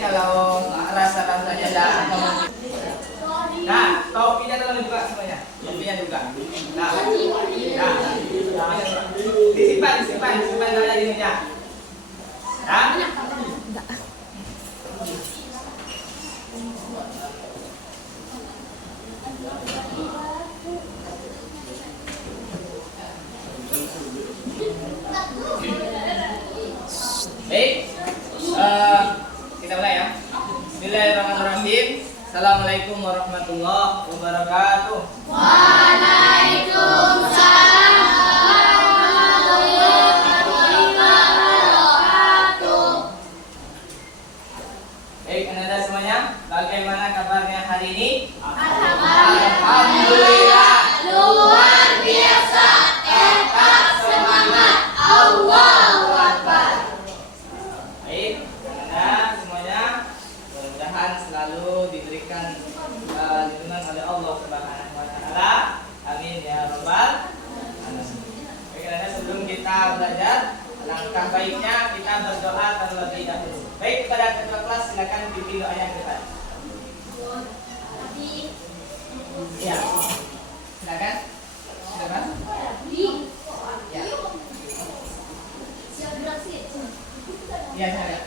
kalau rasa-rasanya dah. Nah, topinya tolong dibuka semuanya. Topinya dibuka. Nah, disimpan saja di meja. Nah. Baik, kita mulai ya. Bismillahirrahmanirrahim. Assalamualaikum warahmatullahi wabarakatuh. Waalaikumsalam warahmatullahi wabarakatuh. Baik, anda semuanya, bagaimana kabarnya hari ini? Alhamdulillah, luar biasa, tetap semangat, Allahu Akbar. Baik, anda semuanya mudah-mudahan selalu diberikan lindungan oleh Allah Subhanahu wa taala. Amin ya rabbal alamin. Baik, anda sebelum kita belajar, langkah baiknya kita berdoa terlebih dahulu. Baik, kepada ketua kelas silakan pimpin doanya ke depan. Ya. Silakan. Silakan. Ya. Ya, saya.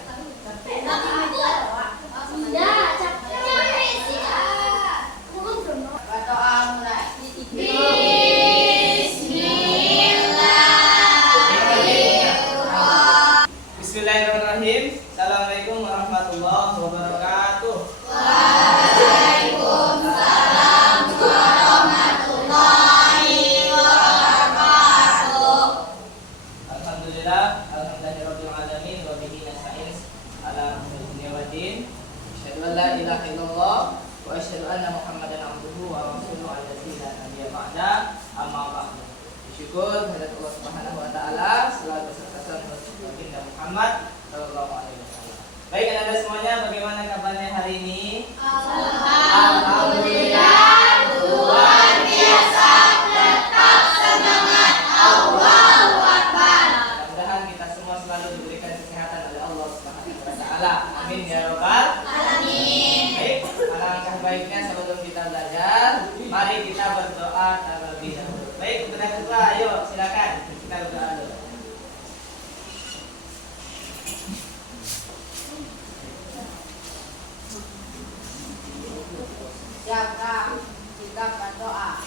Berdoa mulai. Bismillahirrahmanirrahim. Assalamualaikum warahmatullahi wabarakatuh. Waalaikumsalam warahmatullahi wabarakatuh. Alhamdulillah, alhamdulillahirabbil alamin wa bihi nasta'in ala umuri dunya waddin. Asyhadu an la ilaha illallah wa asyhadu anna Muhammadan abduhu wa rasuluhu allazi la nabiyya ba'da. Amma ba'du. Syukur kehadirat Allah Subhanahu wa taala, selawat beserta salam untuk Nabi Muhammad sallallahu alaihi wasallam. Baik, anda semuanya, bagaimana kabarnya hari ini? Alhamdulillah, luar biasa, tetap semangat, Allahu Akbar. Mudah-mudahan kita semua selalu diberikan kesehatan oleh Allah Subhanahu wa taala. Amin ya rabbal Alamin. Baik, alangkah baiknya sebelum kita belajar, mari kita berdoa terlebih dahulu. Baik, ketua, ayo silakan kita berdoa dulu. Siap, Kak. Kita berdoa.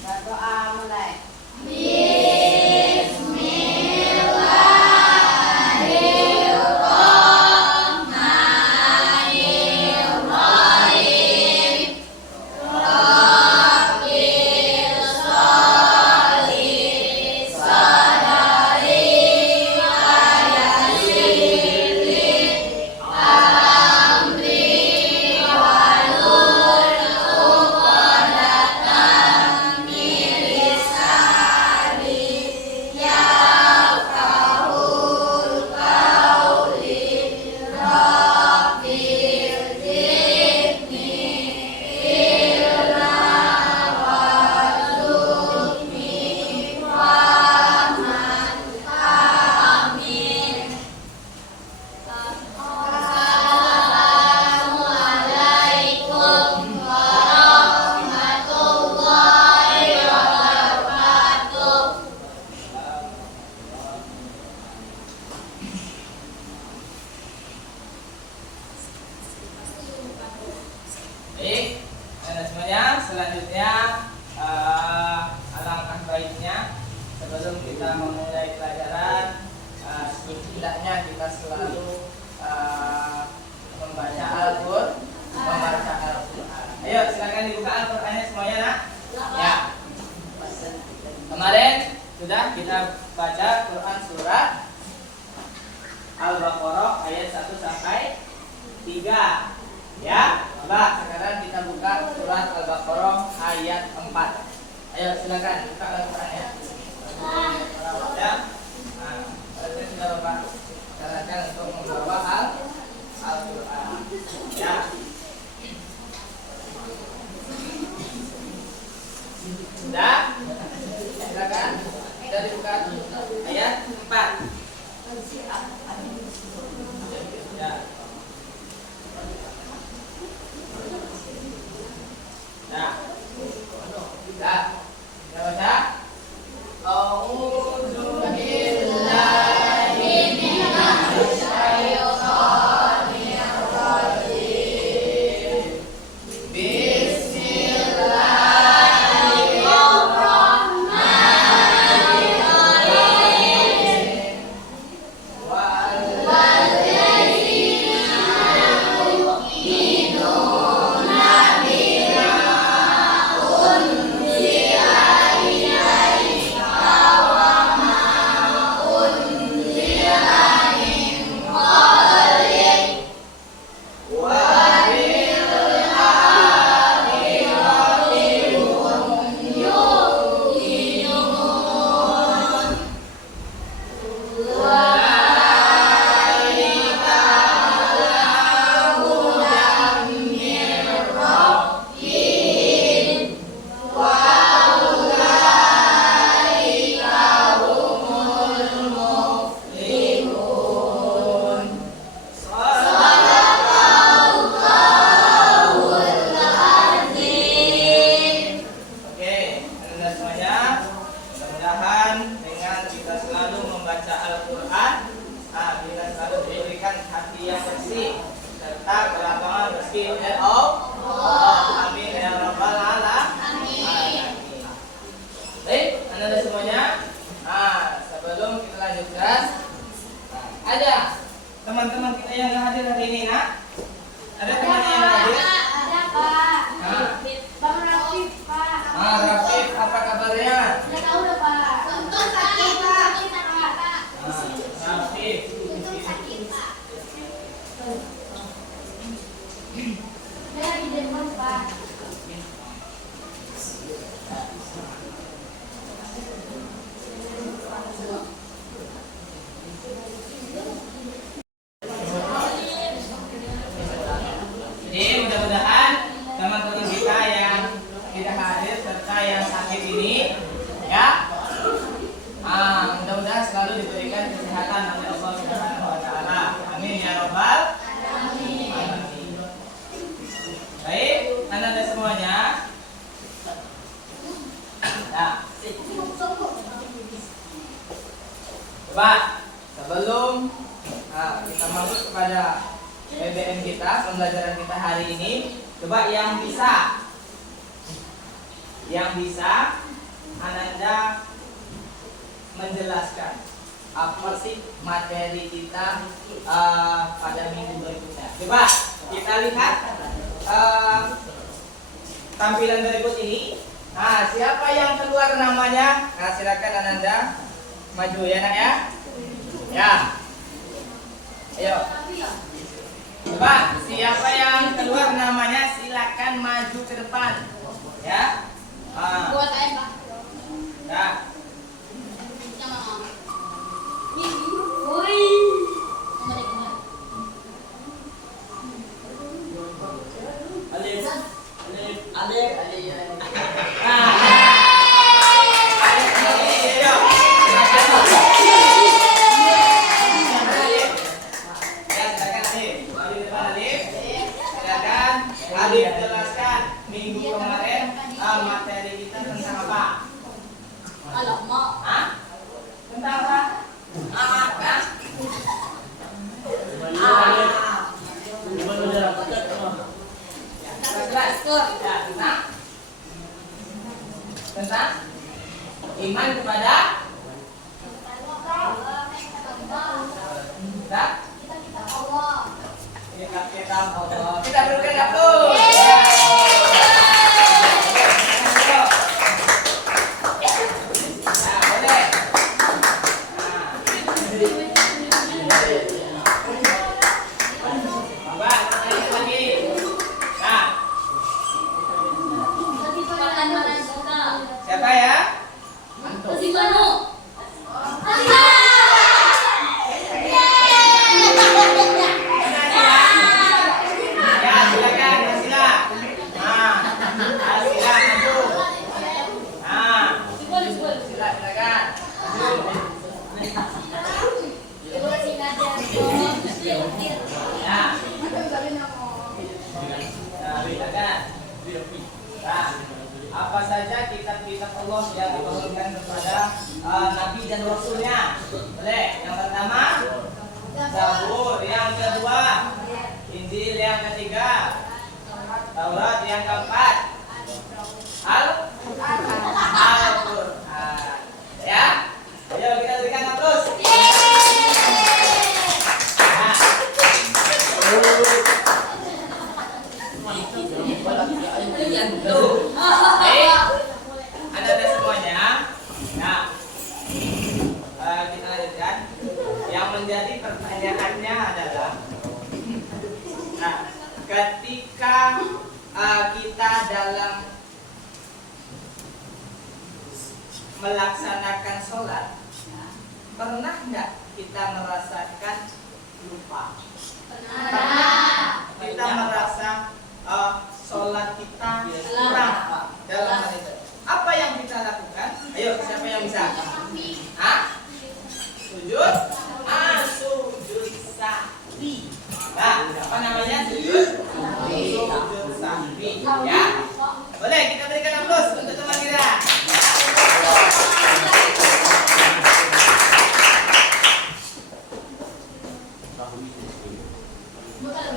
Berdoa mulai. Bismillahirrahmanirrahim. Rabbil sholli sadari wa yassirli amri wahlul 'uqdatam min lisani yafqahul qawli. Rabbil zidni ilma warzuqni fahman. Amin. Assalamualaikum warahmatullahi wabarakatuh. Baik, anda semuanya, selanjutnya alangkah baiknya sebelum kita memulai pelajaran, setidaknya kita selalu membaca Al-Quran. Ayo, silakan dibuka Al-Qurannya semuanya, nak. Ya. Kemarin sudah kita baca Quran surat Al-Baqarah ayat 1 sampai 3. Ya, coba sekarang kita buka surat Al-Baqarah ayat 4. Ayo silakan buka Al-Quran ya. Ya. Nah, saya sudah Bapak sarankan untuk membawa Al-Quran. Ya. Sudah? Silakan. Kita dibuka ayat 4. Ya. rizki serta kelapangan rezeki oleh Allah. Amin ya rabbal alamin. Baik, anda semuanya. Sebelum kita lanjutkan, ada teman-teman kita yang nggak hadir hari ini, nak? Ada teman yang nggak hadir? Ada Pak. Nah. Bang Rafif Pak. Rafif, apa kabarnya? Udah tahu udah Pak. Untung sakit Pak. Rafif. Untung sakit Pak. Dia lagi demam Pak. Jadi mudah-mudahan teman-teman kita yang tidak hadir serta yang sakit ini, ya, mudah-mudahan selalu diberikan kesehatan oleh Allah Subhanahu Wa Taala. Amin ya robbal alamin. Baik, anda semuanya. Nah, coba sebelum kita masuk kepada PBM kita, pembelajaran kita hari ini, coba yang bisa Ananda menjelaskan apa sih materi kita pada minggu berikutnya. Coba kita lihat tampilan berikut ini. Siapa yang keluar namanya? Silakan Ananda maju ya, nak ya. Ya. Ayo. Coba siapa yang keluar namanya silakan maju ke depan. Ya. Buat saya Pak. Ya. Woi. Alif. Alif jelaskan minggu kemarin materi kita tentang apa? Alamak. Tentang apa? Tentang iman kepada Allah. Kita berikan aplaus. Boleh. Lagi. Siapa ya? Ya, silakan, Asila. Asila maju. Silakan. Maju. Ya. Silakan. Apa saja kitab-kitab Allah yang diturunkan kepada Nabi dan Rasulnya? Boleh. Yang pertama, Zabur. Yang kedua, Injil. Yang ketiga, Taurat. Yang keempat, Al-Qur'an. Ya. Ayo kita berikan aplaus. Anda semuanya. Nah, kita lanjutkan. Yang menjadi pertanyaannya adalah, ketika kita dalam melaksanakan sholat, pernah nggak kita merasakan lupa? Kita merasa sholat kita kurang dalam hal itu. Apa yang kita lakukan? Ayo, siapa yang bisa? Sujud? Sujud sahwi. Nah, apa namanya? Sujud sahwi. Ya, boleh kita berikan aplaus untuk teman kita. Sebagai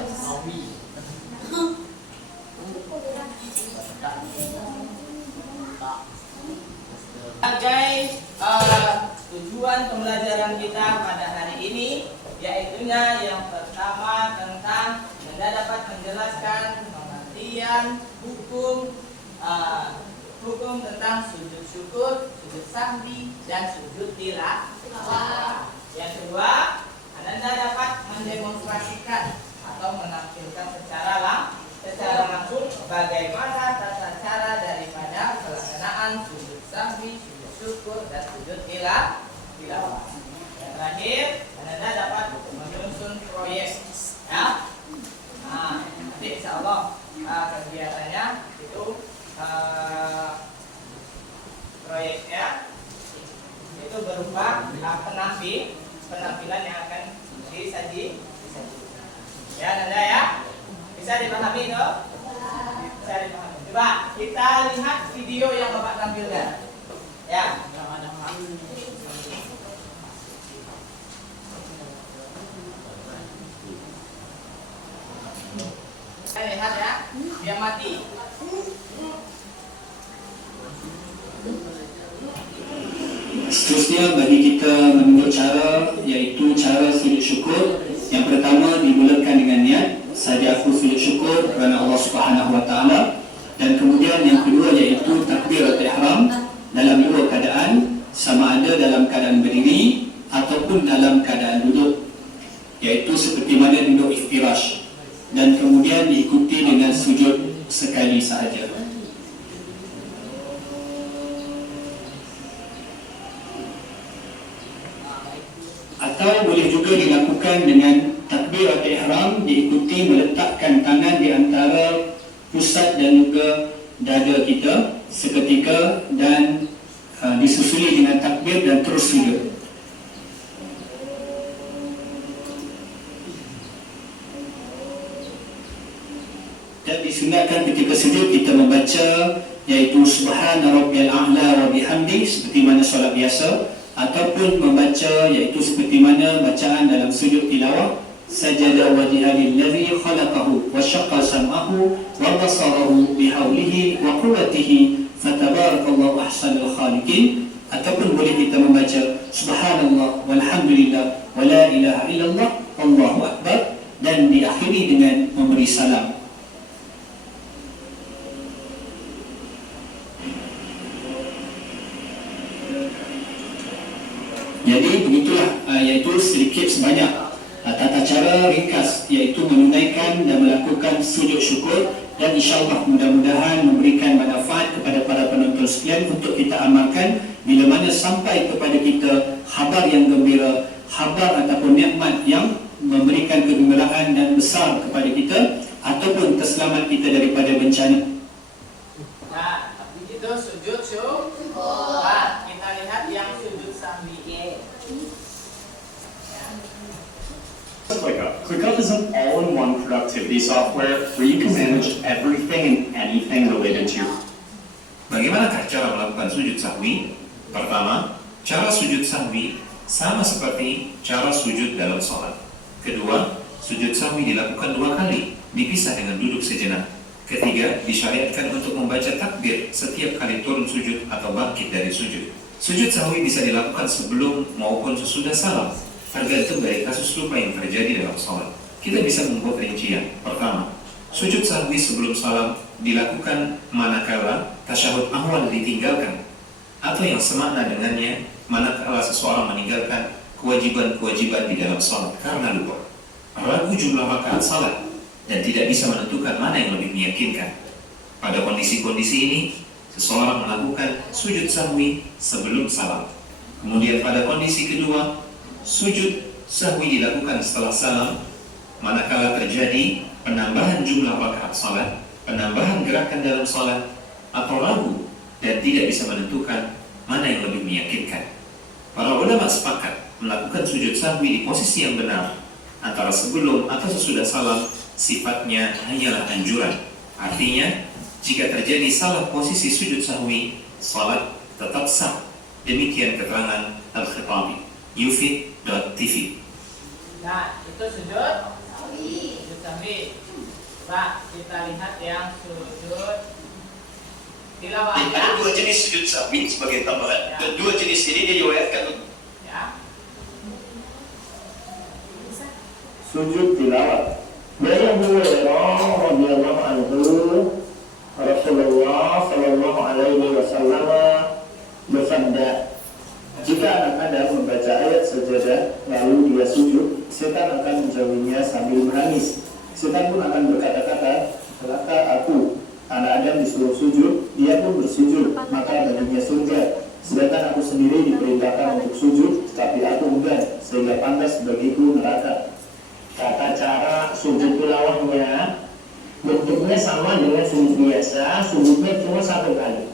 tujuan pembelajaran kita pada hari ini, yaitunya yang pertama tentang Anda dapat menjelaskan pengertian hukum tentang sujud syukur, sujud sahwi, dan sujud tilawah. Yang kedua, Anda dapat mendemonstrasikan atau menampilkan secara langsung bagaimana tata cara daripada pelaksanaan sujud sahwi, sujud syukur, dan sujud tilawah. Yang terakhir, Anda dapat menyusun proyek. Ya. Nah, nanti insya Allah kegiatannya itu proyeknya itu berupa penampilan yang akan disajikan. Ya, Nanda ya, bisa dipahami itu? Bisa dipahami. Coba kita lihat video yang Bapak tampilkan. Ya. Kita lihat ya, dia mati. Seterusnya bagi kita menunjuk cara, yaitu cara sujud syukur. Yang pertama dimulakan dengan niat, saja aku sujud syukur kerana Allah Subhanahu Wa Taala. Dan kemudian yang kedua yaitu takbiratul ihram dalam dua keadaan, sama ada dalam keadaan berdiri ataupun dalam keadaan duduk, yaitu seperti mana duduk iftirash. Dan kemudian diikuti dengan sujud sekali sahaja. Atau boleh juga dilakukan dengan takbiratul ihram, diikuti meletakkan tangan di antara pusat dan juga dada kita seketika dan disusuli dengan takbir dan terus sujud. Dan disunatkan ketika sujud kita membaca yaitu Subhana Rabbiyal A'la wa bihamdi seperti mana solat biasa, ataupun membaca yaitu seperti mana bacaan dalam sujud tilawah, sajada wajha lillazi khalaqahu wa syaqqa sam'ahu wa basarahu bihaulihi wa quwwatihi fatabarakallahu ahsanul khaliqin. Ataupun boleh kita membaca Subhanallah walhamdulillah wa la ilaha illallah Allahu akbar, dan diakhiri dengan memberi salam. Jadi begitulah yaitu sedikit sebanyak tata cara ringkas yaitu menunaikan dan melakukan sujud syukur, dan insyaAllah mudah-mudahan memberikan manfaat kepada para penonton sekalian untuk kita amalkan bila mana sampai kepada kita khabar yang gembira, khabar ataupun nikmat yang memberikan kegembiraan dan besar kepada kita, ataupun keselamatan kita daripada bencana. Nah, itu sujud syukur. Nah, kita lihat yang sujud sahwi. ClickUp is an all-in-one productivity software where you can manage everything and anything related to your. Bagaimanakah cara melakukan sujud sahwi? Pertama, cara sujud sahwi sama seperti cara sujud dalam sholat. Kedua, sujud sahwi dilakukan 2 kali, dipisah dengan duduk sejenak. Ketiga, disyariatkan untuk membaca takbir setiap kali turun sujud atau bangkit dari sujud. Sujud sahwi bisa dilakukan sebelum maupun sesudah salam, tergantung dari kasus lupa yang terjadi dalam sholat. Kita bisa membuat rincian. Pertama, sujud sahwi sebelum salam dilakukan manakala tasyahud awal ditinggalkan, atau yang semakna dengannya manakala seseorang meninggalkan kewajiban-kewajiban di dalam sholat karena lupa, ragu jumlah rakaat salat, dan tidak bisa menentukan mana yang lebih meyakinkan. Pada kondisi-kondisi ini, seseorang melakukan sujud sahwi sebelum salam. Kemudian pada kondisi kedua, sujud sahwi dilakukan setelah salam manakala terjadi penambahan jumlah rakaat salat, penambahan gerakan dalam salat, atau ragu dan tidak bisa menentukan mana yang lebih meyakinkan. Para ulama sepakat melakukan sujud sahwi di posisi yang benar antara sebelum atau sesudah salam sifatnya hanyalah anjuran. Artinya, jika terjadi salah posisi sujud sahwi, salat tetap sah. Demikian keterangan Al-Khitabi, Yufid.tv. Nah, itu sujud sahwi. Sujud Tapi Pak, kita lihat yang sujud tilawah Ada ya. dua jenis sujud sahwi sebagai tambahan. Ya. Kedua jenis ini diriwayatkan Ya. sujud tilawah. Dari Abu Hurairah radhiyallahu anhu, Rasulullah sallallahu alaihi wasallam bersabda, jika anak Adam membaca ayat sajadah lalu dia sujud, setan akan menjauhinya sambil menangis. Setan pun akan berkata-kata, celaka aku. Anak Adam disuruh sujud, dia pun bersujud, maka baginya surga. Sedangkan aku sendiri diperintahkan untuk sujud, tapi aku enggan, sehingga pantas bagiku neraka. Tata cara sujud tilawahnya bentuknya sama dengan sujud biasa, sujudnya cuma satu kali.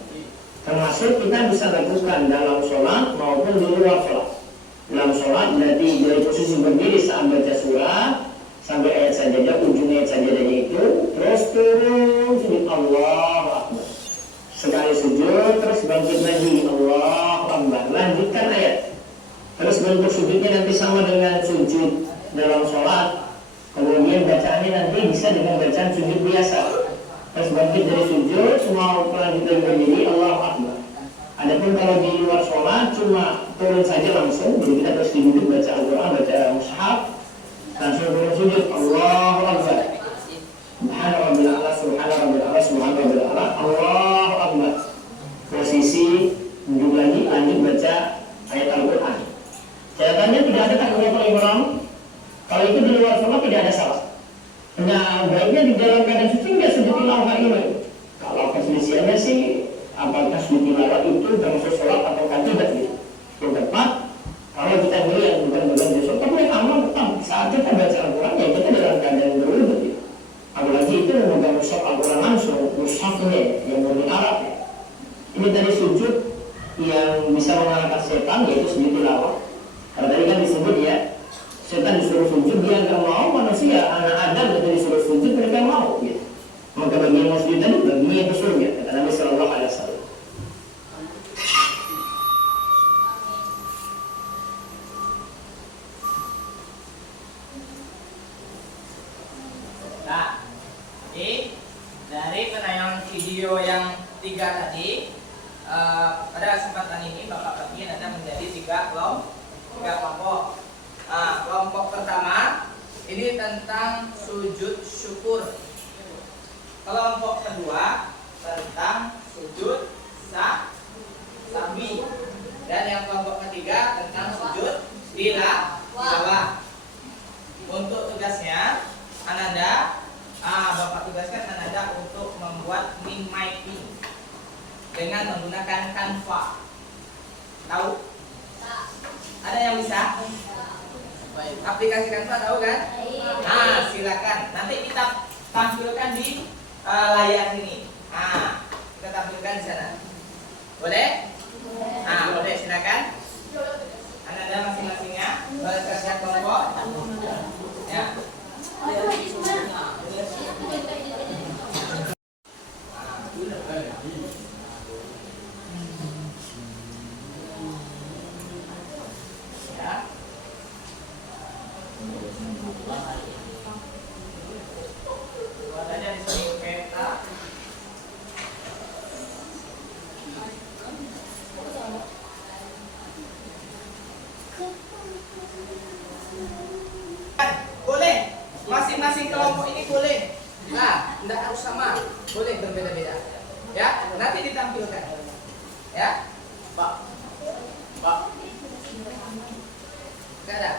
Termasuk kita bisa lakukan dalam sholat maupun di luar sholat. Dalam sholat berarti dari posisi berdiri saat baca surah sampai ayat sajadah, ujung ayat sajadahnya itu, terus turun sujud Allahu Akbar. Sekali sujud, terus bangkit lagi Allahu Akbar, lanjutkan ayat. Terus bentuk sujudnya nanti sama dengan sujud dalam sholat. Kemudian bacaannya nanti bisa dengan bacaan sujud biasa. Terus bangkit dari sujud, semua pelanjutan berdiri Allahu Akbar. Adapun kalau di luar sholat cuma turun saja langsung, jadi kita terus duduk baca Al-Quran, baca mushaf, langsung turun sujud Allahu Akbar. Subhana rabbil a'la, subhana rabbil a'la, subhana rabbil a'la, Allahu Akbar. Posisi duduk lagi, lanjut baca ayat Al-Quran. Catatannya tidak ada takbiratul ihram. Kalau itu di luar sholat tidak ada salah. Nah, baiknya di dalam keadaan suci nggak sujud tilawah ini. Kalau perselisihannya sih, apakah sujud tilawah itu termasuk sholat atau tidak gitu. Yang tepat, kalau kita beli yang bukan di sholat, tapi yang aman tetap saat kita baca Al-Quran ya kita dalam keadaan berwudu gitu. Apalagi itu memegang mushaf Al-Quran langsung, mushafnya yang murni Arab ya. Ini tadi sujud yang bisa mengalahkan setan yaitu sujud tilawah. Karena tadi kan disebut ya, setan disuruh sujud, dia nggak mau. Manusia, anak Adam itu disuruh sujud, mereka mau gitu. Maka bagi yang mau sujud tadi, baginya itu surga, kata Nabi Sallallahu Alaihi Wasallam. Nah, jadi dari penayangan video yang 3 tadi, pada kesempatan ini Bapak bagi ada menjadi 3 kelompok. Kelompok pertama ini tentang sujud syukur. Kelompok kedua tentang sujud sahwi. Dan yang kelompok ketiga tentang sujud tilawah. Untuk tugasnya, Ananda, Bapak tugaskan Ananda untuk membuat meme mapping dengan menggunakan Canva. Tahu? Ada yang bisa? Baik, aplikasi Canva tahu kan? Nah, silakan. Nanti kita tampilkan di layar ini. Nah, kita tampilkan di sana. Boleh? Nah, boleh, silakan. Anda masing-masingnya berkerja kelompok. Ya. Buatannya di sini peta. Boleh, masing-masing kelompok ini boleh. Nah, tidak harus sama, boleh berbeda-beda. Ya, nanti ditampilkan. Ya, Pak. Gak ada?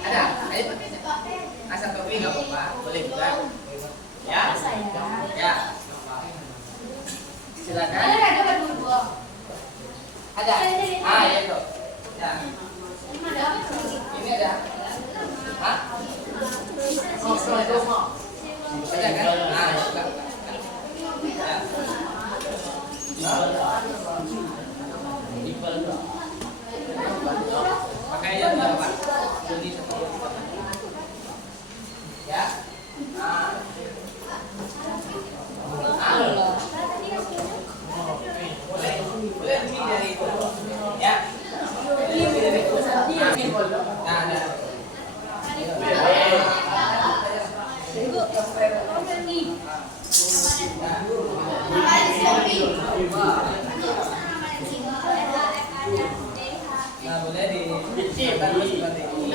Ada? Ayo. Asal topi nggak apa-apa, boleh juga. Ya, ya. Silakan. Ada. Ya itu. Ya. Ini ada. Hah? Oh, ada kan? Juga. Makanya jangan lupa. Jadi ya. Boleh lebih dari itu. Ya. Lebih dari itu. Nah, ada. Nah, boleh dicetak terus seperti ini.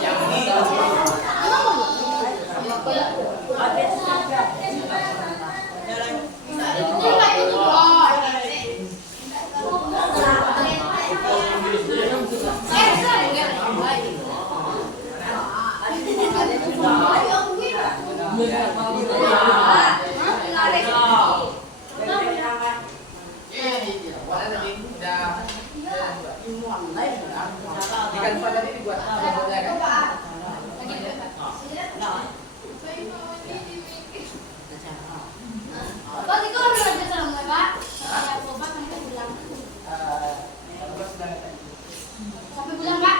Yang ini di Canva tadi dibuat modelnya kan? Pak, itu udah belajar sama Pak? Ya, Bapak sampai bulan. Sampai bulan, Pak?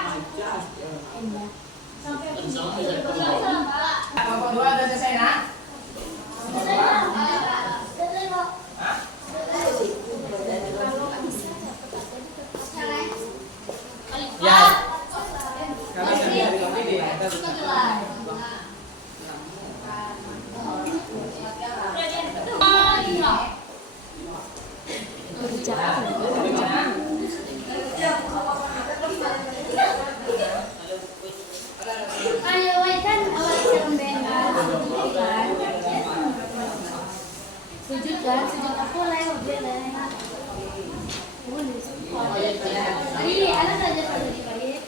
Sampai bulan, Pak. Kelompok 2 udah selesai, nak? Hah? Ya. Kami nanti hari ini sujud kan, sujud aku lewat dia lewat. Ini anak saja tadi pagi.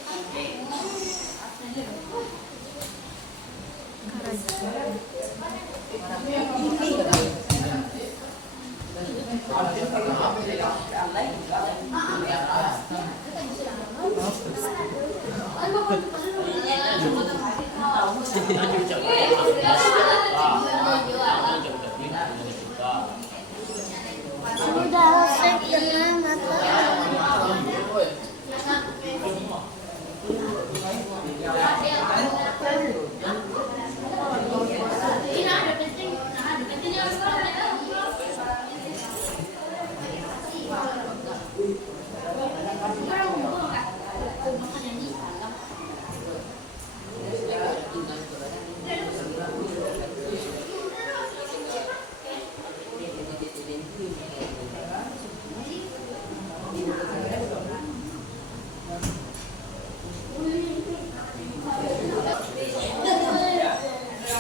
Sudah setengah mata. Ini ada penting, ada pentingnya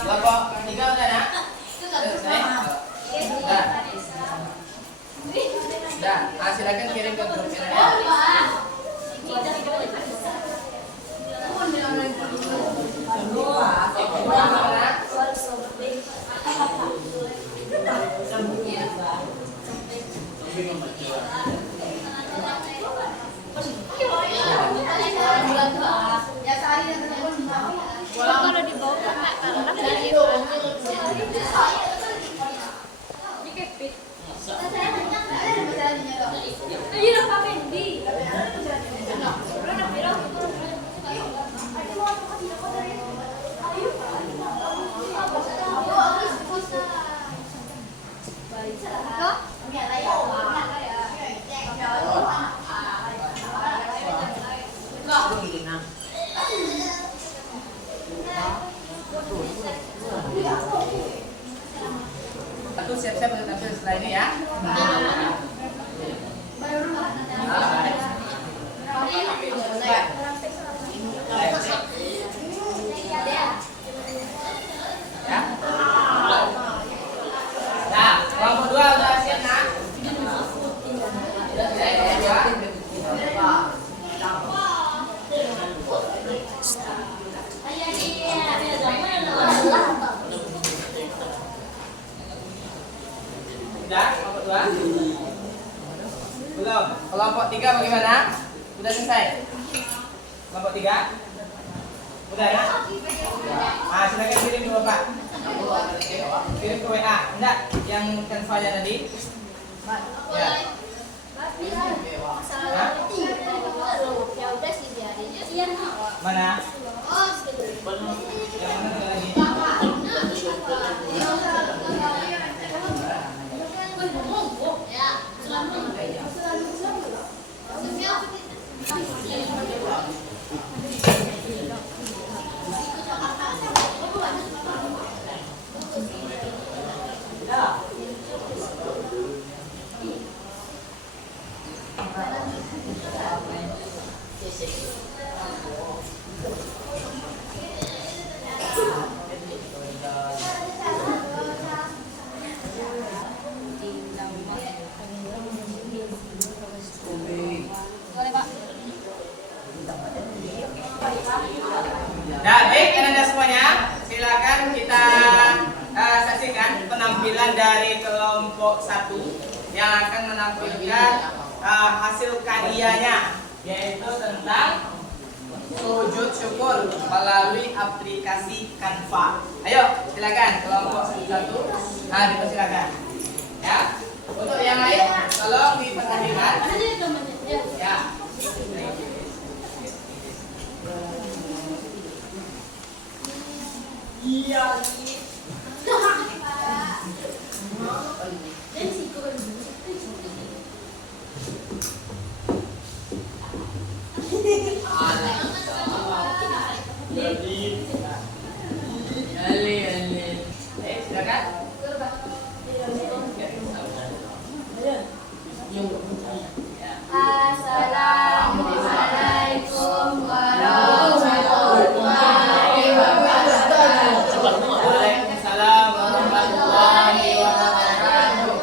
Kelompok 3 udah, nak? Selesai? Udah. Udah. Silakan kirim ke grup ini ya. Kalau dibawa Pak, karena dari dikepit. Iya, pakai di. Aku siap-siap untuk tampil setelah ini ya. Ya. Nah, kelompok 2 udah siap, nak? Udah siap, ya? Udah, kelompok 2? Belum. Kelompok 3 bagaimana? Udah selesai? Kelompok 3? Udah ya? Silakan kirim ke Bapak. Kirim ke WA. Enggak, yang Canva-nya tadi. Ya. Hah? Ya udah sih biarin. Iya, Mana? oh, Yang mana lagi? ya, selalu. Nah, baik Anda semuanya, silakan kita saksikan penampilan dari kelompok 1 yang akan menampilkan hasil karyanya, yaitu tentang sujud syukur melalui aplikasi Canva. Ayo, silakan kelompok 1. Dipersilakan. Ya. Untuk yang lain, tolong diperhatikan. Ya. Iya. Silakan. Assalamualaikum warahmatullahi wabarakatuh. Waalaikumsalam warahmatullahi wabarakatuh.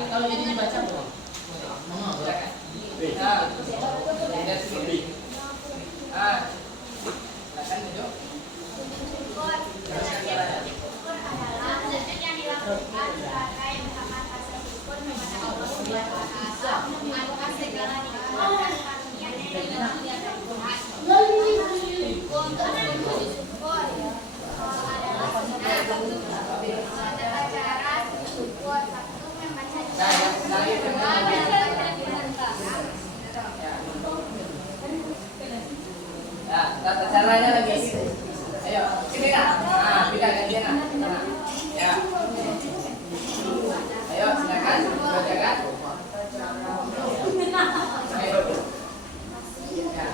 Atau ini dibaca belum? Silakan tunjuk. Ya, tata caranya lagi. Ayo, sini Kak. Pindah gantian Kak. Ya. Ayo, silakan. Bacakan. Ayo. Ya.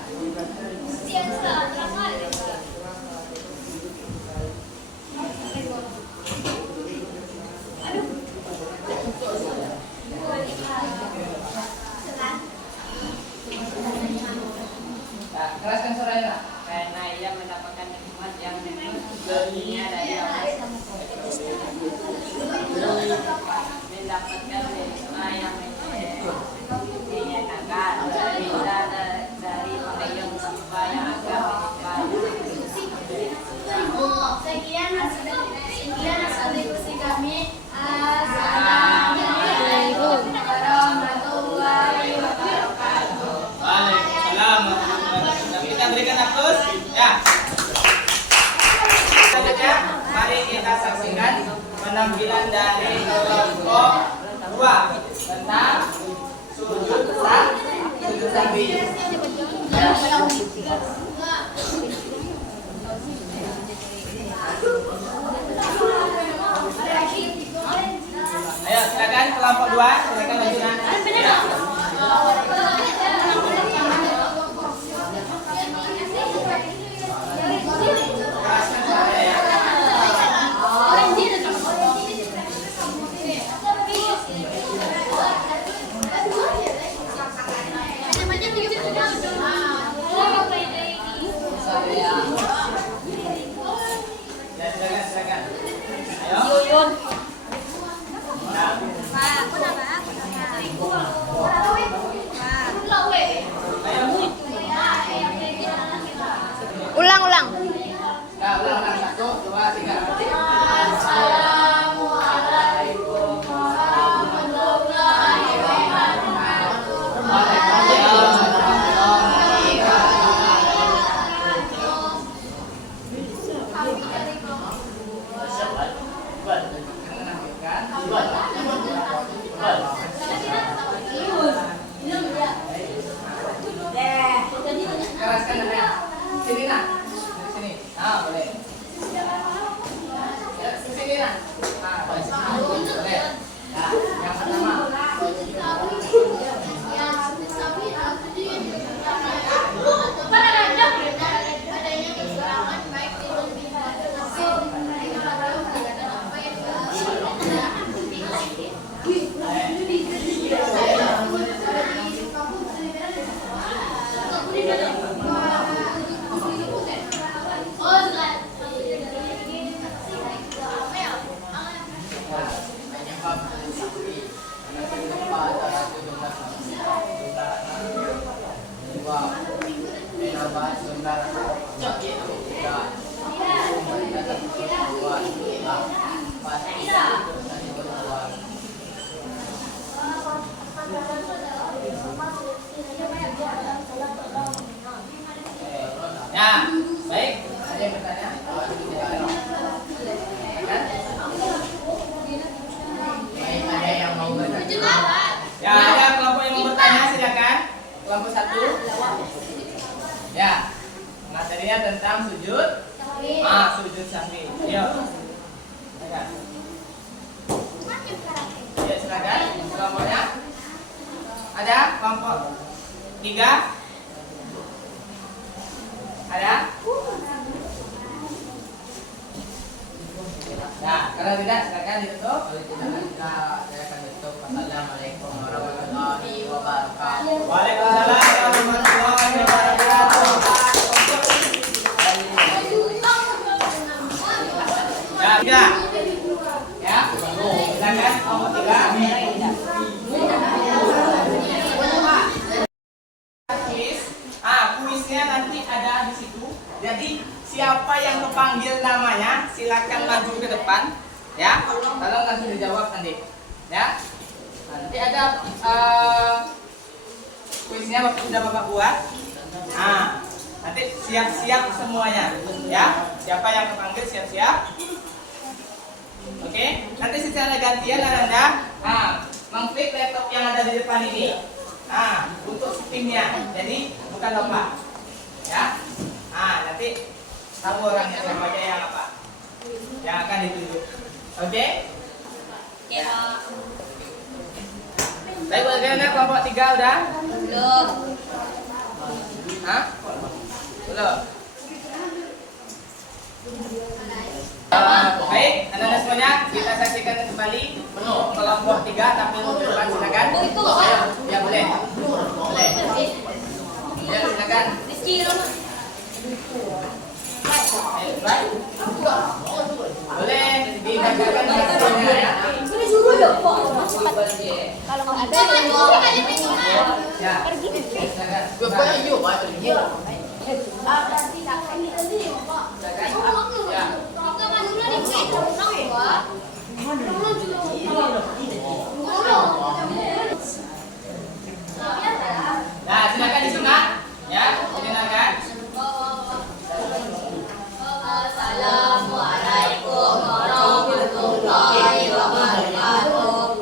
Keraskan suaranya. Karena ia mendapatkan nikmat yang dunia dari Allah, mendapatkan nikmat yang menyenangkan, bisa dari payung sampai agama. Sekian hasil diskusi kami. Assalamualaikum warahmatullahi wabarakatuh. Waalaikumsalam warahmatullahi wabarakatuh. Kita berikan aplaus. Ya. Selanjutnya, mari kita saksikan penampilan dari kelompok 2 tentang sujud sahwi. Ayo, silakan kelompok 2, silakan lanjutkan. Ya. Silakan. Ayo. Nah, boleh. Nah, yang pertama. Ya, baik. Ada yang bertanya? Baik, ada yang mau bertanya? Ya, ada kelompok yang mau bertanya, silakan. Kelompok 1. Ya, materinya tentang sujud. Sujud sahwi. Ayo. Silakan. Ya, silakan. Kelompoknya. Ada kelompok 3. Ada? Nah, kalau tidak silakan ditutup. Kalau tidak, saya akan tutup. Assalamualaikum warahmatullahi wabarakatuh. Waalaikumsalam warahmatullahi wabarakatuh. Ya, 3. Ya, silakan nomor 3. Kuisnya nanti ada di situ. Jadi siapa yang kepanggil namanya silakan maju ke depan, ya. Tolong langsung dijawab nanti, ya. Nanti ada kuisnya sudah Bapak buat. Nanti siap-siap semuanya, ya. Siapa yang kepanggil siap-siap. Oke. Nanti secara gantian Anda mengklik laptop yang ada di depan ini. Untuk timnya. Jadi bukan Bapak. Ya. Nanti tahu orangnya siapa aja yang apa. Yang akan ditunjuk. Oke? Ya. Baik, bagaimana kelompok 3 udah? Belum. Belum. Baik, anda semuanya kita saksikan kembali kelompok 3 tampil ke depan, silakan. Ya, boleh. Boleh. Ya, silakan. Baik. Boleh dibacakan hasilnya, ya. Kalau nggak ada Ya. Silakan. Nah, silakan disimak, ya, didengarkan. Assalamualaikum warahmatullahi wabarakatuh.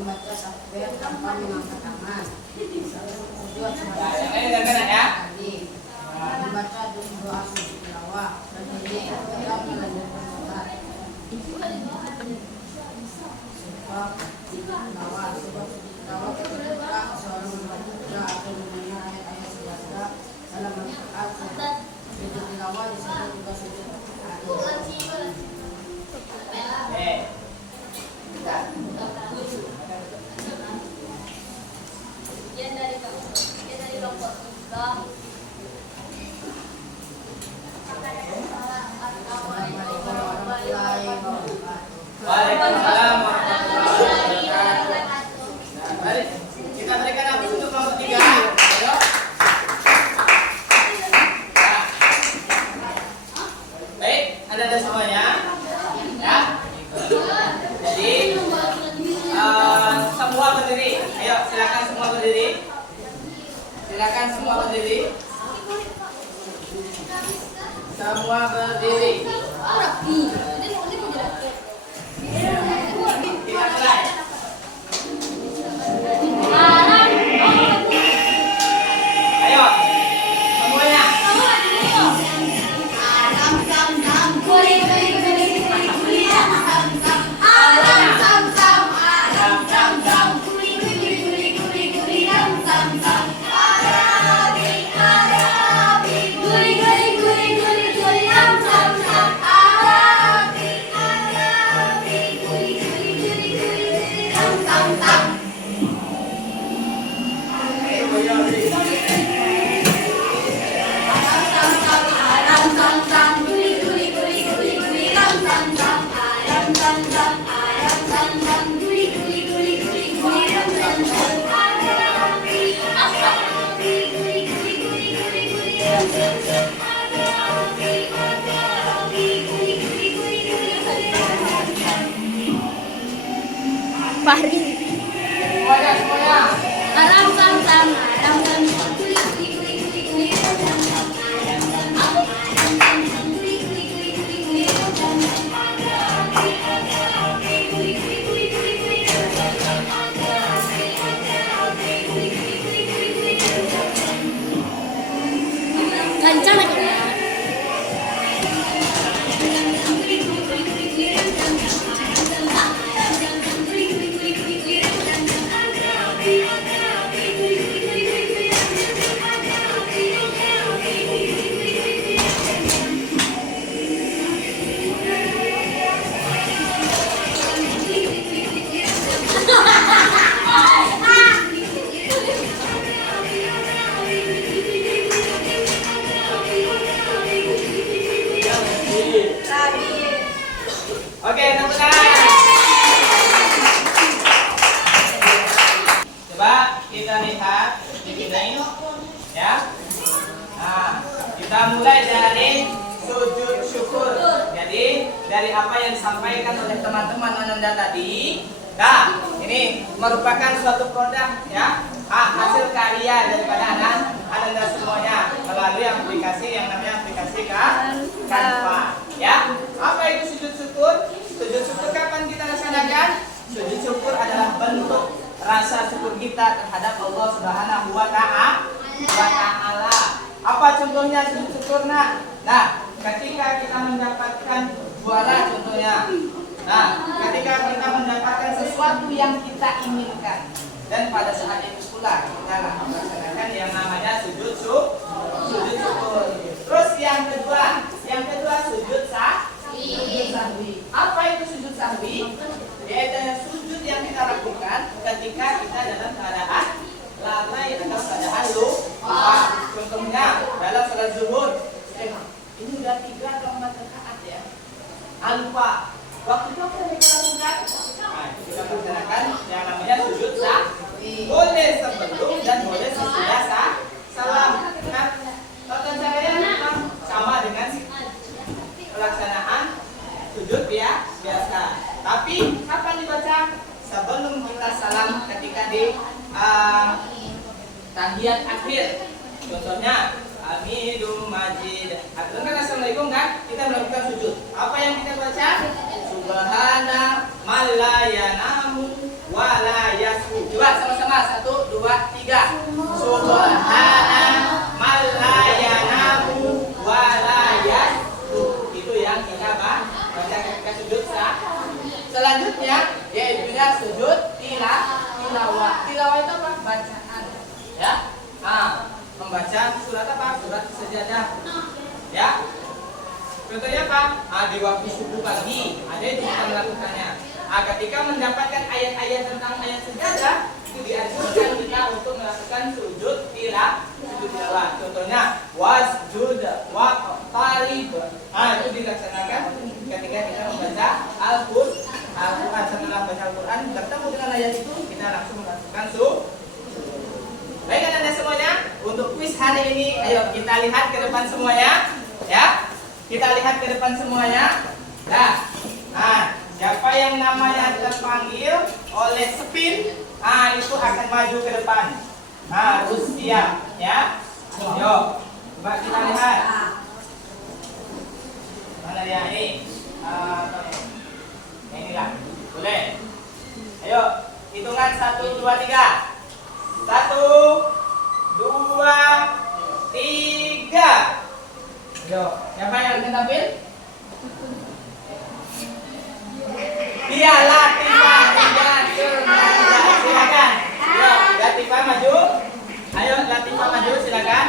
membaca sampai tanpa mengangkat tangan. Nah, yang lain dengarkan ya. Membaca doa sujud tilawah dan ini adalah melanjutkan sholat. Sebab tilawah ketika seorang membaca atau mendengar ayat-ayat sejadah dalam Al-Quran, sujud tilawah disebut juga sujud Yang dari kelompok 3. Assalamualaikum warahmatullahi wabarakatuh. Waalaikumsalam warahmatullahi wabarakatuh. Nah, mari kita berikan aplaus untuk kelompok 3. Ayo. Nah. Baik, ada semuanya. Ya. Jadi semua berdiri. Ayo, silakan semua berdiri. Silakan semua berdiri. Semua berdiri. Kita mulai. Ayo, semuanya. Fahri. Semuanya. Alam sam sam, alam sam sam, kuli kuli kuli kuli kuli, alam sam sam, alam sam sam, alam sam sam, kuli kuli kuli kuli kuli, alam sam sam, kuli kuli kuli kuli kuli, alam sam sam, kuli kuli kuli kuli, alam sam sam. Lancar lagi ya. Oke, tepuk tangan. Coba kita lihat di sini, ya. Nah, kita mulai dari sujud syukur. Jadi dari apa yang disampaikan oleh teman-teman Ananda tadi, nah ini merupakan suatu produk, ya, hasil karya daripada Ananda semuanya melalui aplikasi yang namanya aplikasi Canva. Ya, apa itu sujud syukur? Sujud syukur kapan kita laksanakan? Sujud syukur adalah bentuk rasa syukur kita terhadap Allah Subhanahu wa Ta'ala. Apa contohnya sujud syukur? Nah, ketika kita mendapatkan juara contohnya. Nah, ketika kita mendapatkan sesuatu yang kita inginkan, dan pada saat itu pula kita melaksanakan yang namanya sujud syukur. Terus yang kedua sujud sahwi. Apa itu sujud sahwi? Yaitu sujud yang kita lakukan ketika kita dalam keadaan lalai atau keadaan lupa. Contohnya dalam salat zuhur, ini udah 3 atau 4 rakaat ya. Lupa. Waktu itu apa yang kita lakukan? Nah, kita melaksanakan yang namanya sujud sahwi. Boleh sebelum dan boleh sesudah salam. Nah, tata caranya sama dengan pelaksanaan sujud ya biasa. Tapi kapan dibaca? Sebelum kita salam ketika di tahiyat akhir. Contohnya Hamidum Majid. Akhirnya kan assalamualaikum kan? Kita melakukan sujud. Apa yang kita baca? Subhana man la yanamu wa la yasbu. Coba sama-sama 1, 2, 3. Subhana man la yanamu wa la yasbu. Itu yang kita baca ketika sujud sah. Selanjutnya yaitu sujud tilawah. Tilawah itu apa? Bacaan. Ya. Membaca surat apa? Surat Sajadah. Ya. Contohnya apa? Di waktu subuh pagi ada itu kita melakukannya. Ketika mendapatkan ayat-ayat tentang ayat Sajadah, itu dianjurkan kita untuk melakukan sujud tilawah. Contohnya wasjud waqtarib. Itu dilaksanakan ketika kita membaca Al-Qur'an. Al-Quran, setelah baca Al-Quran bertemu dengan ayat itu, kita langsung melakukan Baik Anda semuanya, untuk kuis hari ini, ayo kita lihat ke depan semuanya, ya. Kita lihat ke depan semuanya. Nah, siapa yang namanya terpanggil oleh spin, itu akan maju ke depan. Harus siap, ya. Yuk, coba kita lihat. Mana dia ini? Inilah, boleh. Ayo, hitungan 1, 2, 3. 1, 2, 3. Ayo, siapa yang akan tampil? Dia Latifah. Silakan. Ayo, Latifah maju. Ayo, Latifah maju, silakan.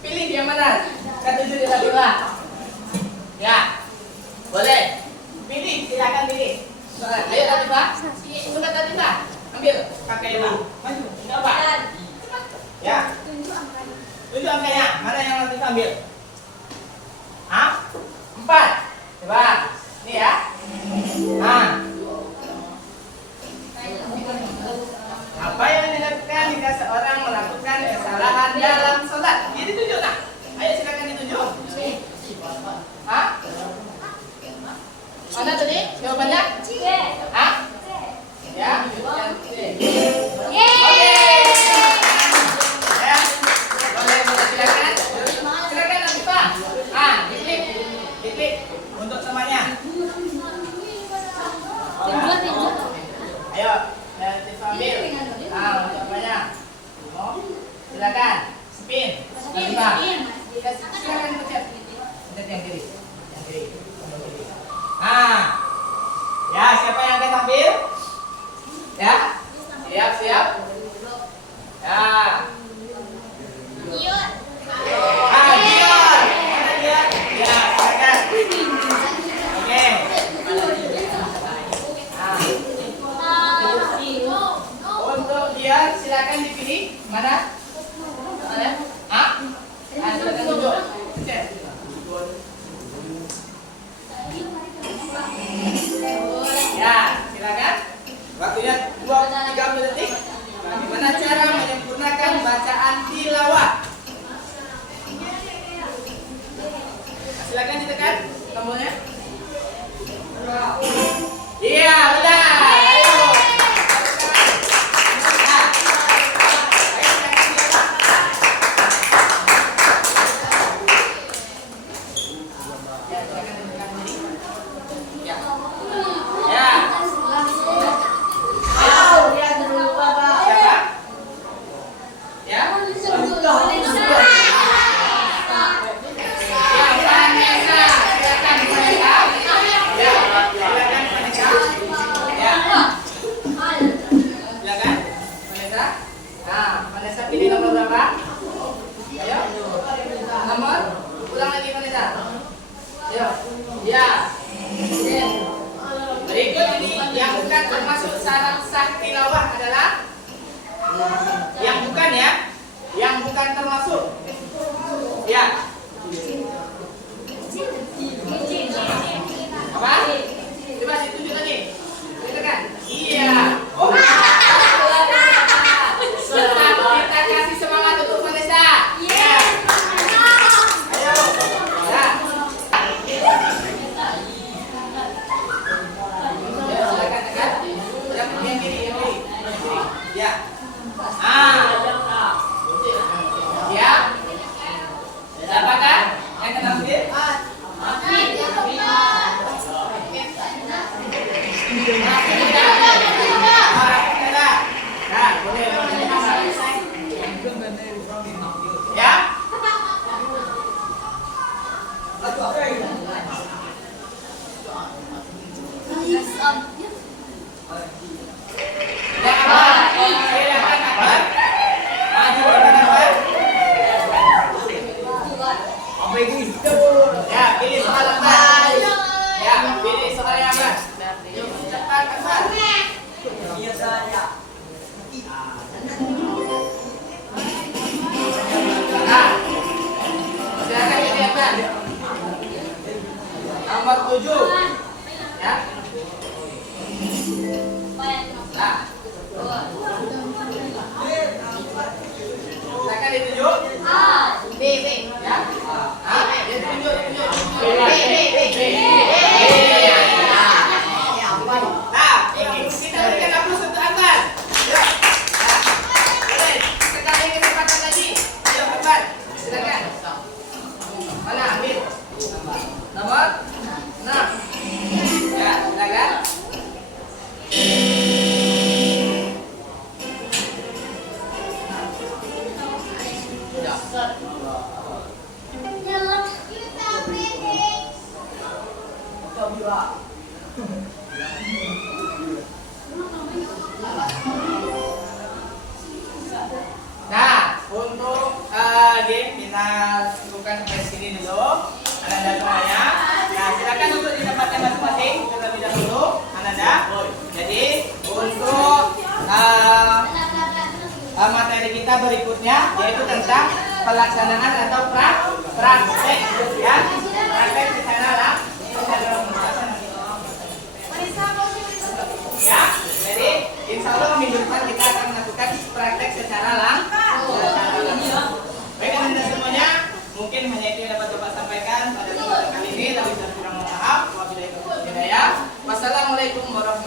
Pilih yang mana? Ketujuh di Latifah. Ya, boleh. Pilih, silakan pilih. Ayo Latifah. Sudah Latifah. Ambil pakai apa? Maju. Ini apa? Ya. 7 angkanya. Mana yang Latifah ambil? 4. Coba. Ini ya. Apa yang dilakukan jika seorang melakukan kesalahan dalam sholat? Dia ditunjuk nak? Ayo silakan ditunjuk. Mana tadi jawabannya? Ya. Oke. Ya. Boleh silakan. Silakan Latifah. Diklik untuk semuanya. Ayo, Latifah ambil. Untuk semuanya. Silakan. Spin. Latifah. Silakan pencet. Pencet yang kiri. Yang kiri. Ya, siapa yang akan tampil? Ya, siap. Ya. Gion. Mana dia? Ya, silakan. Oke. Untuk dia silakan dipilih. Mana? Silakan tunjuk. Pencet. Ya, silakan. Waktunya 30 detik. Bagaimana cara menyempurnakan bacaan tilawah? Silakan ditekan tombolnya. Iya, benar. Ayo. Vanessa pilih nomor berapa? Ayo. Nomor. Ulang lagi Vanessa. Ayo. Ya. Berikut ini yang bukan termasuk syarat sah tilawah adalah yang bukan ya. Yang bukan termasuk. Ya. Apa? Coba ditunjuk lagi. Tekan. Iya. Oh. Kita kasih semangat untuk Vanessa. Ayo. Ya. Silakan tekan. Yang kiri. Ya. Ya. Nomor 7. Ya. Nah. Silakan ditunjuk. B, B. Ya. Dia tunjuk. Nah, kita berikan aplaus untuk Akbar. Ya. Nah. Boleh. Sekali kesempatan lagi. Ayo Akbar. Silakan. Mana ambil? Nomor 6. Ya, silakan. Nah, untuk game kita cukupkan sampai sini dulu. Ananda semuanya. Nah, silakan untuk ditempatkan masing-masing terlebih dahulu. Ananda. Jadi untuk materi kita berikutnya yaitu tentang pelaksanaan atau praktek, ya. Praktek secara ya. Jadi insya Allah minggu depan kita akan melakukan praktek secara langsung. Baik Anda semuanya, mungkin hanya itu yang dapat Bapak sampaikan pada kesempatan kali ini. Tapi saya kurang mohon maaf. Wabillahi taufiq wal hidayah. Wassalamualaikum warahmatullahi wabarakatuh.